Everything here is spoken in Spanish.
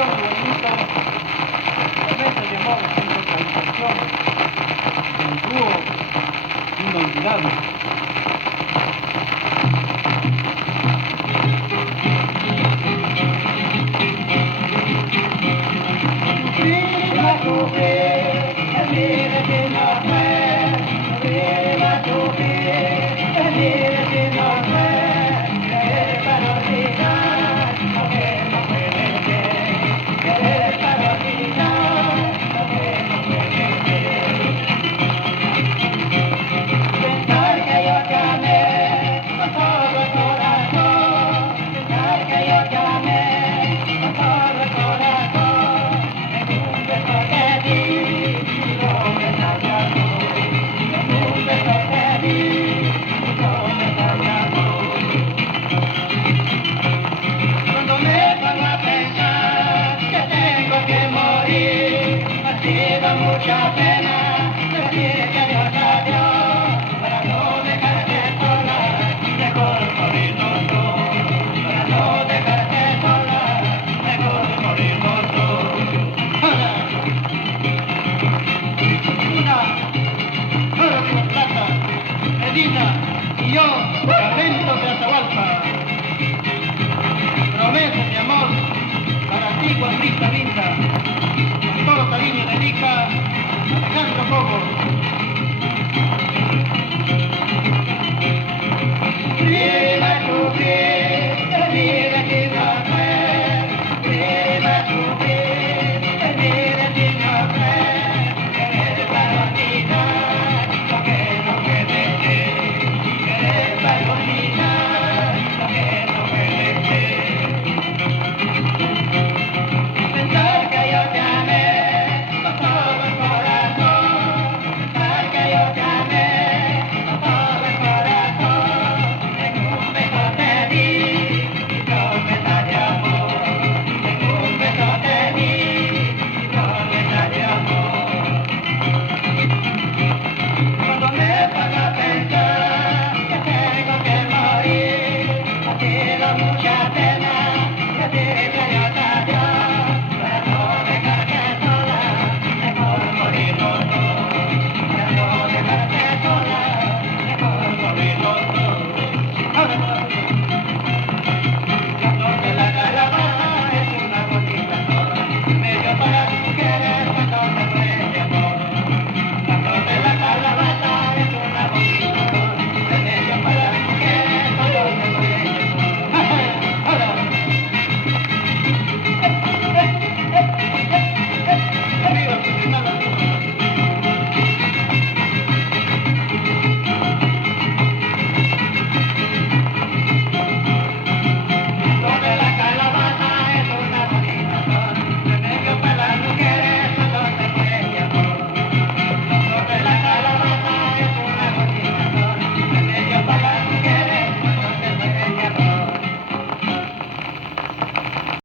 canción muy bonita, promesas de amor en vocalización, un dúo inolvidable. Mucha pena, decir que Dios adiós, para no dejarte sola, mejor morirnos dos, para no dejarte sola, mejor morirnos dos. Una plata, Medina y yo, talentos de Atahualpa, promesas de amor, para ti, Juanita linda, con todo cariño dedica Alejandro Cobo. Viva tu vida, viva tu mujer, viva tu vida, viva tu mujer, querer para olvidar lo que no puede ser, querer para olvidar lo que no puede ser. Pensar que yo te amé con todo el corazón, pensar que yo te amé con todo el corazón, en un beso te di y promesa de amor, en un beso te di y promesa de amor. Cuando me pongo a pensar que tengo que morir, ha sido mucha pena, decir que